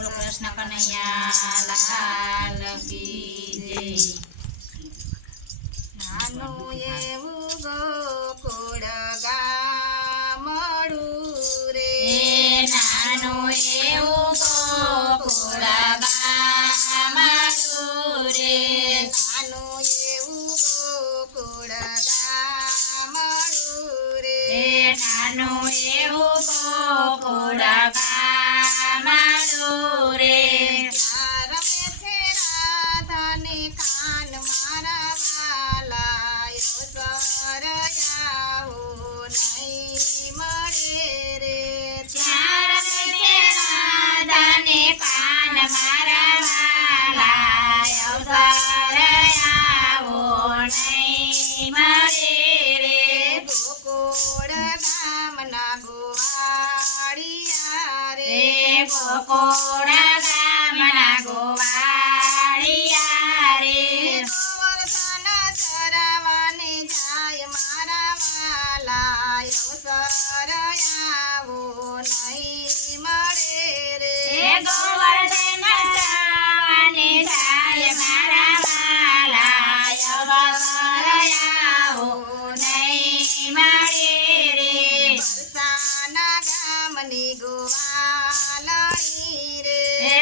બોલો કૃષ્ણ કનૈયા લાલ કી જય. નાનું એવું ગોકુળ ગામડું રે, નાનું એવું ગોકુળ ગામડું રે, નાનું એવું ગોકુળ ગામડું રે, નાનું એવું ગોકુળ ગામડું રે. ત્યાં રમે છે રાધા ને કાન મારા વાલા, સરયાઓ નહીં મળે રે. ત્યાં રમે રાધાને કાન મારા વાલા, અવસર આવો નહીં મળે રે. ગોકુળ ગામના ગોવાળિયા રે, ગોકુળ ગામના ગોવાળિયા રે, ગોવર્ધન ચરાવાને જાય મારા વાલા, અવસર આવો નહીં મળે રે. ગોવર્ધન ચરાવાને જાય મારા વાલા, અવસર આવો નહીં મળે રે. બરસાના ગામની ગોવાળણી રે,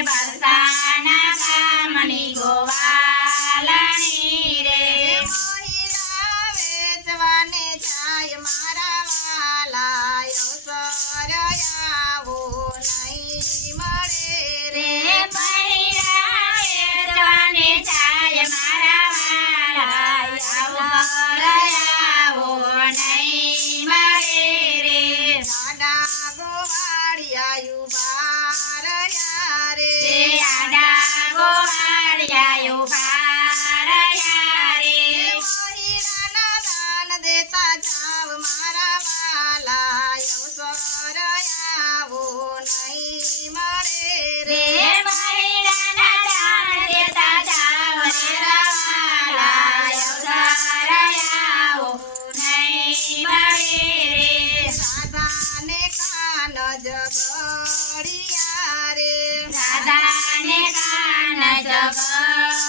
બરસાના ગામની ગોવાળણી રે, મહિલા વેચવાને જાય મારા વાલા, અવસર આવો નહીં મળે રે. રે. પૈડા વેચવાને જાય મારા વાલા, અવસર આવો નહીં મળે રે. દાદા ગોવાળિયા યુબારયા રે, આડા ગોવાળિયા ઉભા રહ્યા રે. મહિલાના દાન દેતા જાવ મારા વાલા, અવસર આવો નહીં મળે રે રે. મહિલાના દાન દેતા જાવ મારા વાલા, અવસર આવો નહીં મળે રે. રાધાને કાન જગડિયા રે, દાદાને કાન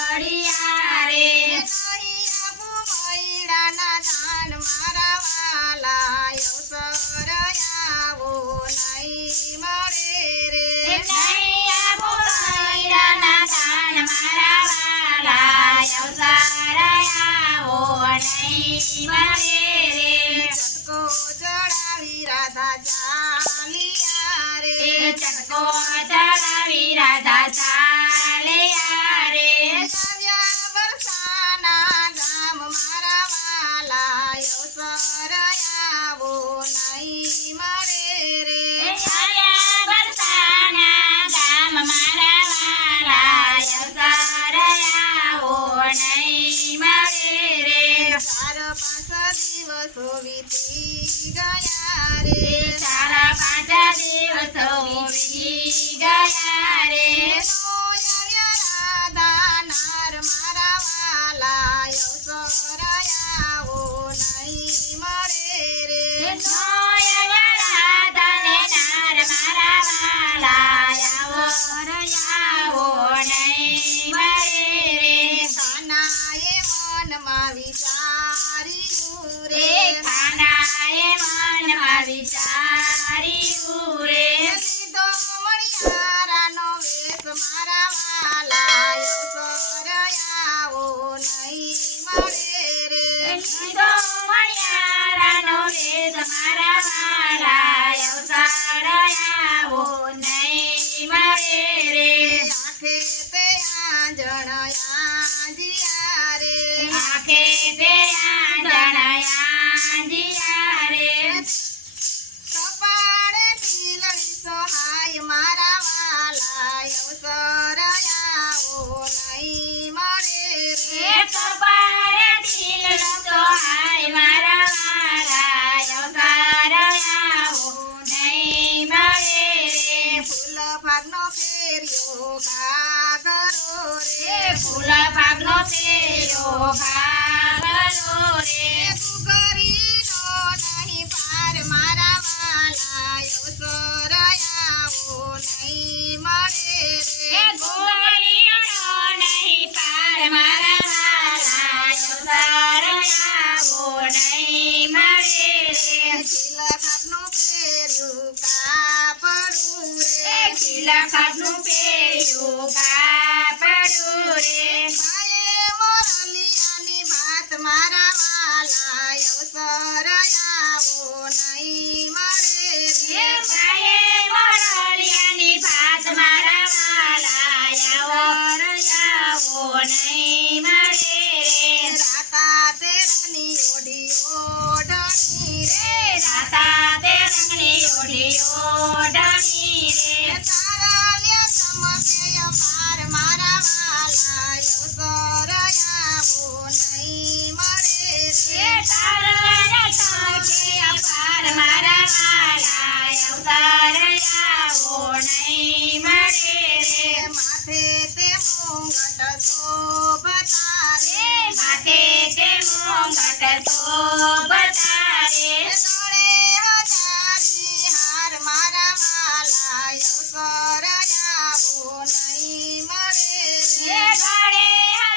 જગડિયા રે, નહીં આપું મૈડાના દાન મારા વાલા, અવસર આવો નહીં મળે રે. નહીં આપો મૈડાના દાન મારા વાલા, અવસર આવો નહીં મળે રે. ચટકો જડાવી રાધા ચાલિયા રે, ચટકો ચડાવી રાધા ચાલ્યા રે. આવ્યા બરસાના ગામ મારા વાલા, અવસર આવો નહીં મળે રે. આવ્યા બરસાના ગામ મારા વાલા, અવસર આવો નહીં મળે રે. 4-5 દિવસો વીતી ગયા રે, 4-5 દિવસો વીતી ગયા રે. આવ્યા રાધા નાર મારા વાલા, અવસર આવો નહીં મળે રે. રાધાને નાર મારા વાલા, અવસર આવો નહીં મળે રે. કાનાએ મનમાં વિચાર્યું રે રે, ખાનાએ મનમાં વિચાર્યું રે. લીધો મણિયારાનો વેશ મારા વાલા, અવસર આવો નહીં મળે રે. લીધો મણિયારાનો વેશ મારા વાલા, અવસર આવો નહીં મળે રે. આંખે તે આંજણ આંજિયા રે, આંખે તે આંજણ આંજિયા રે. કપાળે તિલડી સોહાય મારા વાલા, અવસર આવો નહીં મળે રે. કપાળે તિલક સોહાય મારા વાલા, અવસર આવો નહીં મળે રે. ફૂલ ભાગનો ફેર્યો ઘાઘરો રે, ફૂલ ભાગનો ફેર્યો ઘાઘરો રે. સુગરીનો નહીં પાર મારા વાલા, અવસર આવો નહીં મળે ખીલખાટનું પહેર્યું કાપડું રે ખીલખાટનું પહેર્યું કાપડું રે ભાઈએ મોરલિયાની વાત મારા વાલા અવસર આવો નહીં મળે રે ભાઈએ મોરલિયાની ભાત મારા વાલા આવો નહીં મળે રે રાતા તે રંગની ઓઢણી રે રાતા તે રંગની ઓઢણી રે તારલ્ય ચમકે અપાર મારા વાલા અવસર આવો નહીં મળે રે તારા ચમકે અપાર મારા વાલા અવતાર આવો નહીં મળે રે માથે તે મુંગટ શોભતા રે માથે તે મુંગટ શોભતા રે ગળે હજારી હાર મારા વાલા અવસર આવો નહીં મળે હે રે ગળે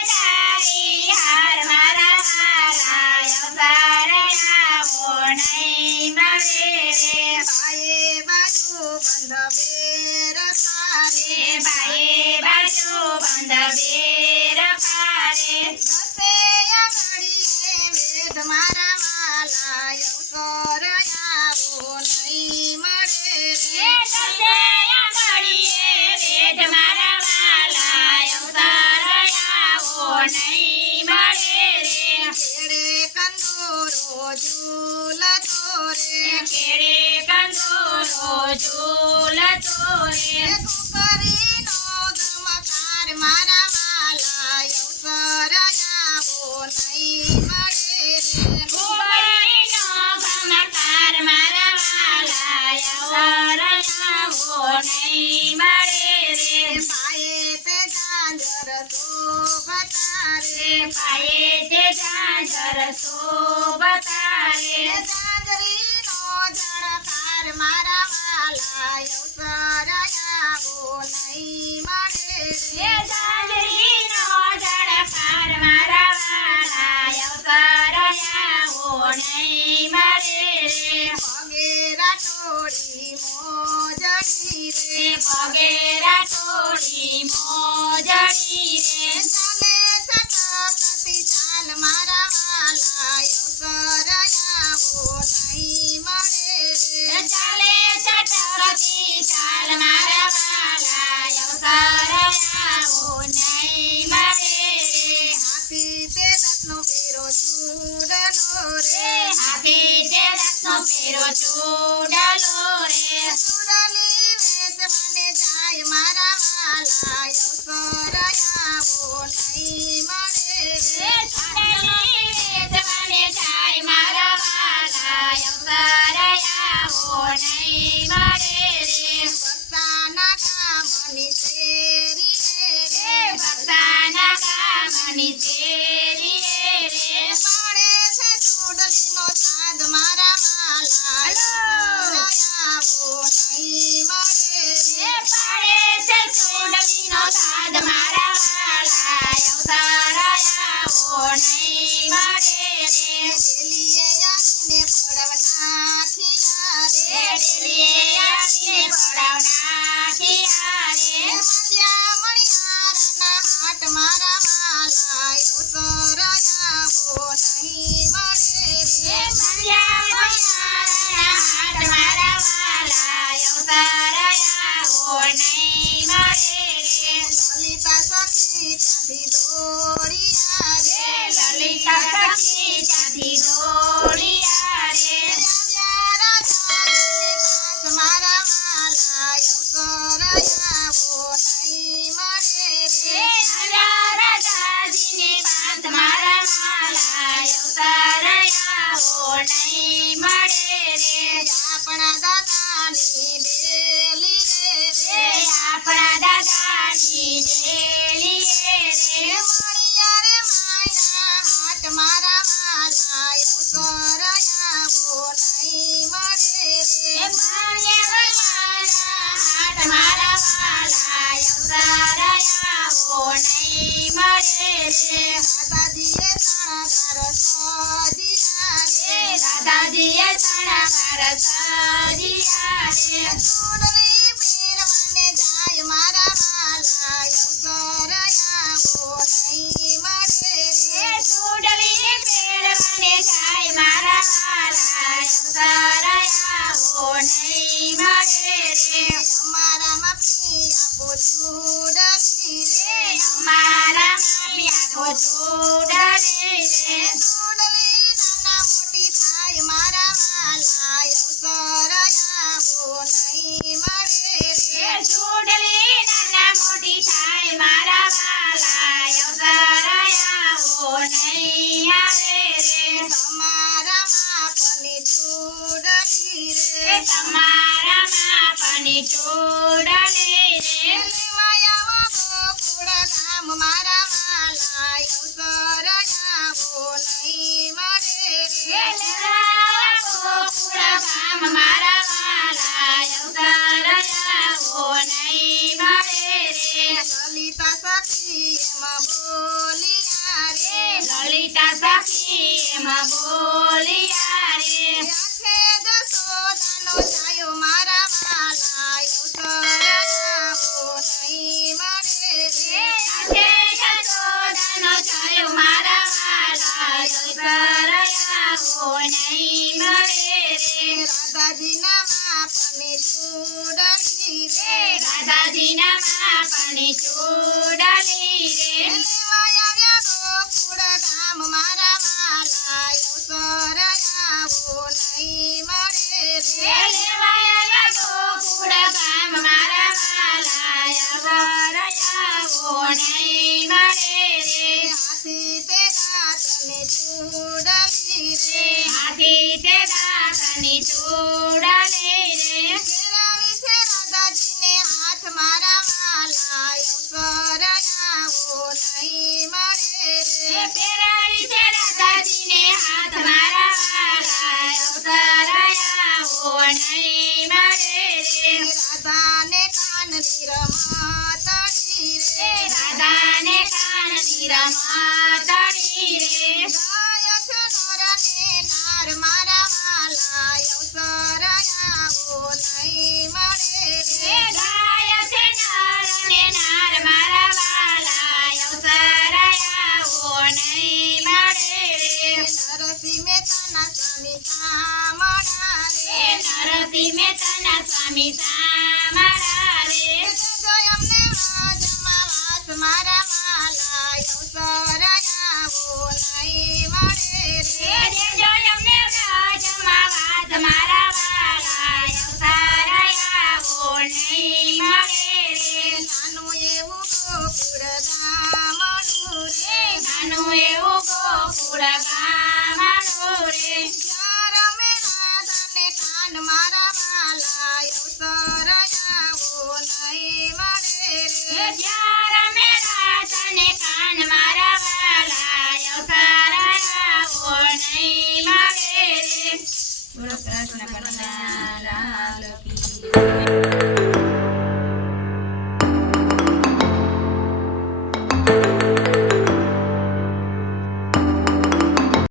હજારી હાર મારા વાલા અવતાર આવો નહીં મળે રે બાએ બાજુ બંધ બેર થારે બાએ બાજુ બંધ બેર પારે દસે આંગળીએ વેદ મારા વાલા અવસર આવો નહીં મળે રે દસે આંગળીએ વેદ મારા વાલા અવતાર આવો નહીં મળે રે કેળે કંદોરો ઝૂલતો રે કેળે કંદોરો ઝૂલતો રે કુકરીનો ધમકાર મારા વાલા અવસર આવો નહીં મળે રે કુંવરીનો ગમકાર મારા વાલા અવતાર આવો નહીં મળે રે પાયે તે ઝાંઝર શોભતા રે પાયે તે ઝાંઝર શોભતા રે ઝાંઝરીનો ઝળકાર મારા વાલા અવસર આવો નહીં મળે એ રે ઝાંઝરીનો ઝળકાર મારા વાલા અવતાર આવો નહીં મળે રે પગે રાઠોડી મોજડી રે પગે રાઠોડી મોજડી રે ચાલે છટકતી ચાલ મારા વાલા અવસર આવો નહીં મળે રે ચાલે છટકતી ચાલ મારા વાલા અવતાર આવો નહીં મળે રે હાથી તે રત્નો પેરો ચૂડલો રે હાથી તે રત્નો પેરો ચૂડલો રે ચૂડલી વેચવાને જાય મારા વાલા અવસર આવો નહીં મળે રે ચૂડલી વેચવાને જાય મારા વાલા અવતાર આવો નહીં મળે રે બરસાના ગામની શેરી રે ભક્તાના ગામની શેરી રે પાડે છે ચૂડલીનો સાદ મારા વાલા આવો નહીં મળે રે પાડે છે ચૂડલીનો સાદ મારા વાલા અવતાર આવો નહીં મળે રે ડેલીએ આવીને પડવના ખીયા રે ડેલીએ આવીને પડાવના ખીયા રે મંડ્યા મણિયારના હાટ મારા વાલા અવસર આવો નહીં મળે રે મંડ્યા મણિયારના હાટ મારા વાલા અવતાર આવો નહીં મળે રે લલિતા સખી ત્યાંથી દોડિયા રે લલિતા સખી ત્યાંથી દોડિયા રે આવ્યા રાધાજીની પાસ મારા વાલા અવસર આવો નહીં મળે રે આવ્યા રાધાજીની વાત મારા વાલા અવતાર આવો નહીં મળે રે આપણા દાદાની ડેલી રે આપણા દાદાની ડેલી રે મણિયા રે માયના હાટ મારા વાલા અવસર આવો નહીં મળે રે હાટ મારા વાલા અવતાર આવો નહીં મળે રે દાદાજીએ શણગાર સજ્યા રે દાદાજીએ શણગાર મારા સાજિયા રે ચૂડલી પહેરવાને જાય મારા વાલા અવસર આવો નહીં મળે રે ચૂડલી પહેરવાને જાય મારા વાલા અવસર આવો નહીં મળે રે અમારામાં પી આપો ચૂડલી રે અમારા માપિયા ચૂડલી રે ચૂડલી નાના મોટી થાય મારા વાલા અવસર આવો નહીં મળે રે ચૂડલી નાના મોટી થાય મારા વાલા અવસર આવો નહીં આવે રે તમારા માપની ચૂડલી રે તમારા માપની ચૂડલી રે લેવાયા ગોકુળ ધામ મારા વાલા અવસર આવો નહીં મળે રે ગોકુળ ધામ મારા વાલા અવસર આવો નહીં મળે રે લલિતા સખી એમાં બોલિયા રે લલિતા સખી એમાં બોલિયા રે આંખે જશોદાનો છાયો મારા વાલા અવસર આવો નહીં મળે રે આજે યશોદાનો છાયો મારા વાલા અવસર આવો નહીં મળે રે રાધાજીના માપની ચૂડલી રે રાધાજીના માપની ચૂડલી રે લેવાયા ગોકુળ ધામ મારા વાલા અવસર આવો નહીં મળે રે લેવાયા ગોકુળ ગામ મારા વાલા અવસર આવો નહીં મળે રે હાથી તે દાંતની ચૂડલી રે હાથી તે દાંતની ચૂડલી રે ફેરવી છે રાધાજીને હાથ મારા વાલા અવસર આવો નહીં મળે રે પહેરાવી છે રાધાજીને હાથ મારા વાલા અવસર આવો નહીં મળે રે રાધાને કાનની રમાતડી રે રાધાને કાનની રમાતડી રે ગાય છે નરને નાર મારા વાલા અવસર આવો નહીં મળે રે ગાય છે નર ને નાર મારા વાલા અવસર આવો નહીં મળે રે નરસિંહ મહેતાના સ્વામી સામળા રે નરસિંહ મહેતાના સ્વામી સામળા રે જો અમને વાજમાં વાસ મારા વાલા અવસર આવો નહીં મળે રે દેજો અમને રાજમાં વાસ મારા વાલા અવસર આવો નહીં મળે રે નાનું એવું ગોકુળ ધામનું રે નાનું એવું ગોકુળ ગામડું રે ચાર અમે રાધાને કાન મારા વાલા અવસર આવો નહીં મળે રે જ્યારે મેરા તને કાન મારા વાલા અવસર આવો નહીં મળે રે બોલો કૃષ્ણ કનૈયા